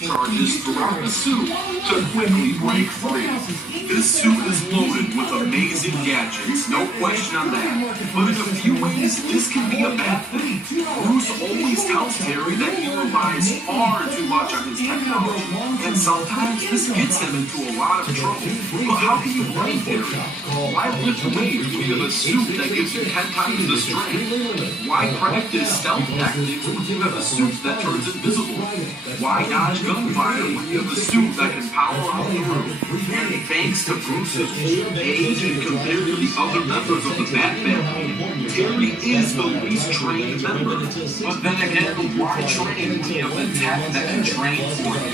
charges throughout the suit to quickly break free. This suit is loaded with amazing gadgets, no question on that. But in a few ways, this can be a bad thing. Bruce always tells Terry that he relies far too much on his technology, and sometimes this gets him into a lot of trouble. But how can you blame Terry? Why lift weights when you have a suit that gives you 10 times the strength? Why practice stealth tactics when you have a suit that turns invisible? Why dodge gunfire when you have a suit that can power out the room? And thanks to Bruce's old age and compared to the other members of the Bat family, Terry is the least trained member. But then again, why train when you have the tech that can train for you?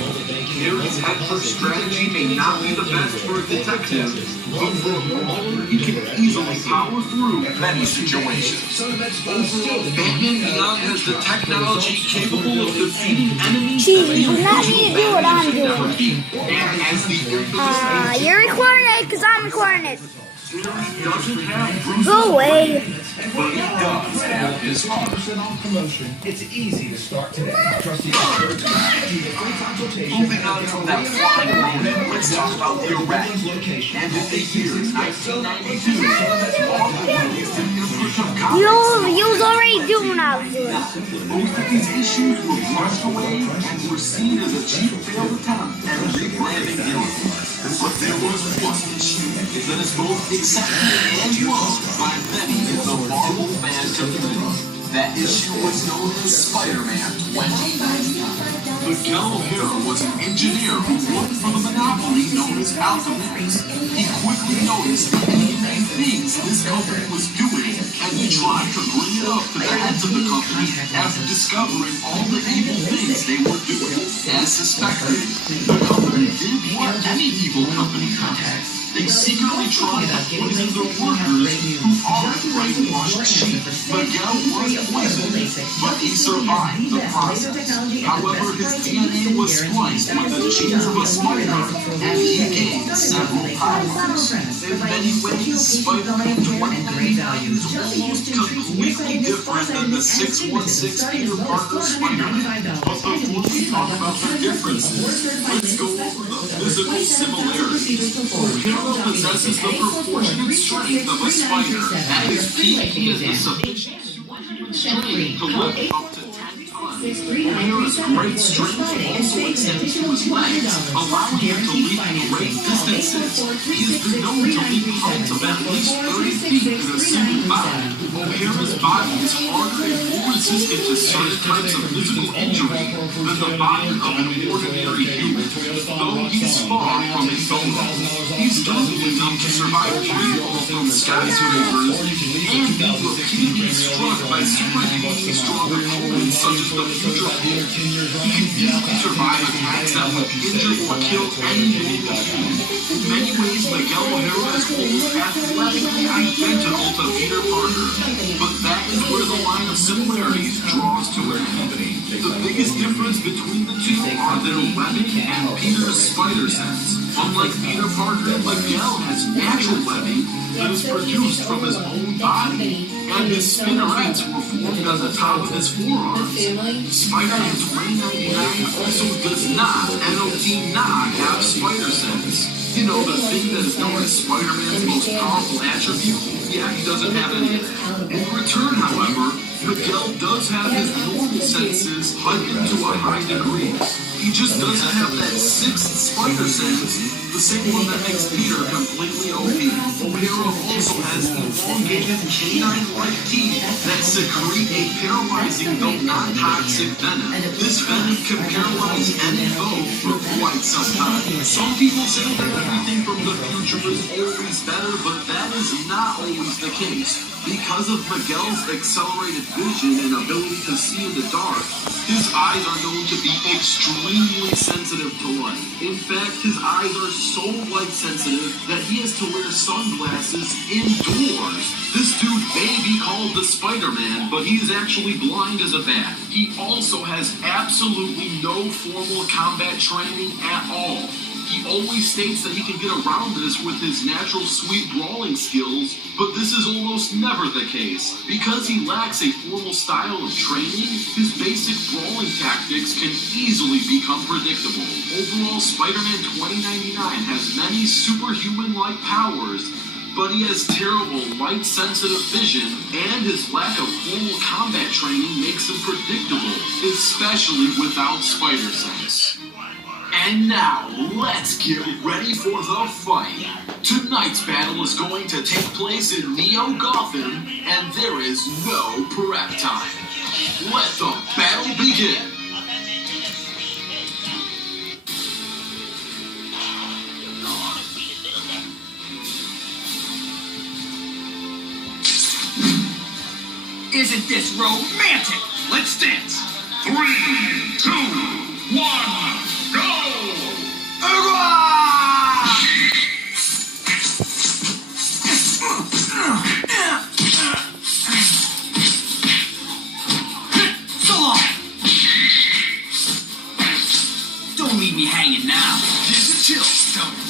Terry's head-first strategy may not be the best for a detective, but for a brawler, he can easily power through many situations. Overall, Batman Beyond has the technology capable of defeating enemies that the original Batman could never beat. And as the infamous you're recording it because I'm recording it. Terry doesn't have Bruce's Go away. but he does have his heart. 10% off promotion. It's easy to start today. Trust the expert. Free consultation. Moving on from that flying Ronin, let's talk about the Rat. Location. And in the year 1992, Marvel released an imprint of comics. You was already doing what I was doing. Most of these issues were brushed away and were seen as a cheap failed attempt at rebranding heroes. But there was one issue that is both accepted and loved by many in the Marvel fan community. That issue was known as Spider-Man 2099. Miguel O'Hara was an engineer who worked for the monopoly known as Alchemax. He quickly noticed the many things this company was doing, and he tried to bring it up to the heads of the company after discovering all the evil things they were doing. As suspected, the company did what any evil company does. They secretly tried to poison their workers who are brainwashed sheep. Miguel was poisoned, but he survived the process. However, his DNA was spliced with the genes of a spider, and he gained several powers. In many ways, Spider-Man 2099 is almost completely different than the 616 Peter Parker Spider-Man. But before we talk about the differences, let's go over the physical similarities. Possesses the proportionate strength of a spider. At his peak, he has the sufficient strength to lift up to 10 tons. O'Hara's great strength also extends to his legs, allowing him to leap great distances. He has been known to leap heights of at least 30 feet in a single bound. O'Hara's body is harder and more resistant to certain types of physical injury than the body of an ordinary human, though he's far from invulnerable. He's durable enough to survive free fall from skyscrapers and be repeatedly struck by superhumanly strong opponents such as the Future Hulk. He can easily survive attacks that would injure or kill any normal human. In many ways, Miguel O'Hara is almost athletically identical to Peter Parker, but that is where the line of similarities draws to infinity. The biggest difference between the two are their webbing and Peter's spider sense. Unlike Peter Parker, Miguel has natural webbing that is produced from his own body, and his spinnerets were formed on the top of his forearms. Spider-Man 2099 also does not have spider sense. You know, the thing that is known as Spider-Man's most powerful attribute? Yeah, he doesn't have any of that. In return, however, Miguel does have his normal senses heightened to a high degree. He just doesn't have that sixth spider sense, the same one that makes Peter completely OP. O'Hara also has elongated canine-like teeth that secrete a paralyzing though non-toxic venom. This venom can paralyze any foe for quite some time. Some people say that everything from the future is always better, but that is not always the case. Because of Miguel's accelerated vision and ability to see in the dark, his eyes are known to be extremely sensitive to light. In fact, his eyes are so light sensitive that he has to wear sunglasses indoors. This dude may be called the Spider-Man, but he is actually blind as a bat. He also has absolutely no formal combat training at all. He always states that he can get around this with his natural sweet brawling skills, but this is almost never the case. Because he lacks a formal style of training, his basic brawling tactics can easily become predictable. Overall, Spider-Man 2099 has many superhuman-like powers, but he has terrible light-sensitive vision, and his lack of formal combat training makes him predictable, especially without spider sense. And now, let's get ready for the fight. Tonight's battle is going to take place in Neo Gotham, and there is no prep time. Let the battle begin. Isn't this romantic? Let's dance. 3, 2, 1, go! So long. Don't leave me hanging now. Here's a chill, don't it?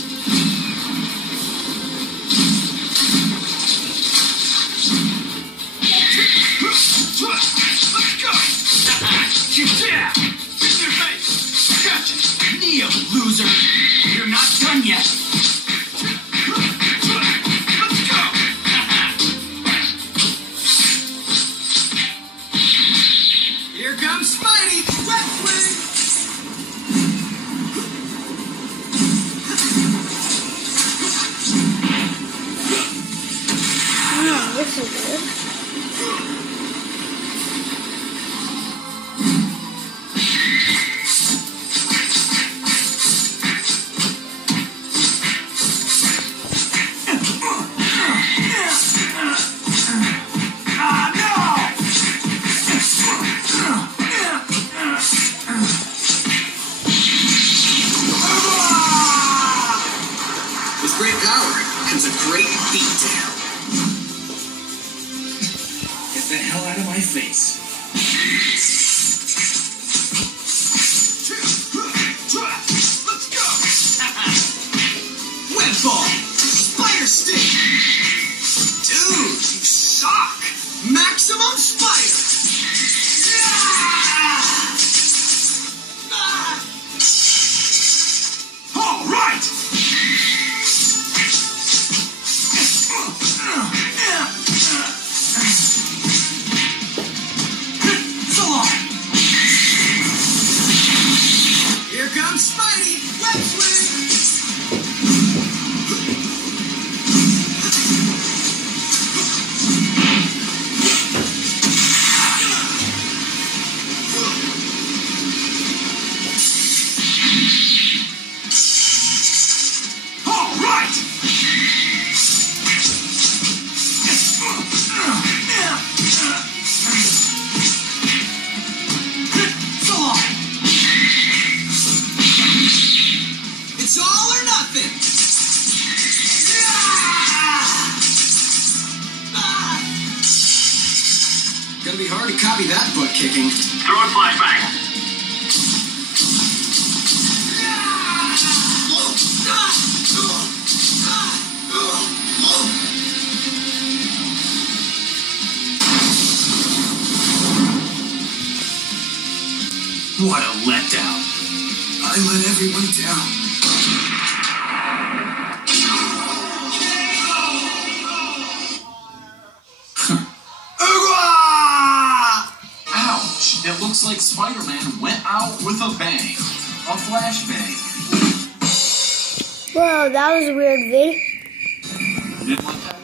Let's go! Yeah! In your face! Gotcha! Neo, loser! You're not done yet! Let's go! Here comes Spidey! Red wing! This is good. With great power comes a great detail. Get the hell out of my face. Let's go! Web ball! Spider stick! Dude, you suck! Maximum spider! All right! So long! Here comes Spidey! Web swing! All right! So long! It's all or nothing! Gonna be hard to copy that butt kicking. Throw a flashbang. What a letdown. I let everyone down. Ouch! It looks like Spider-Man went out with a bang. A flashbang. Whoa, that was a weird vid. Didn't like that?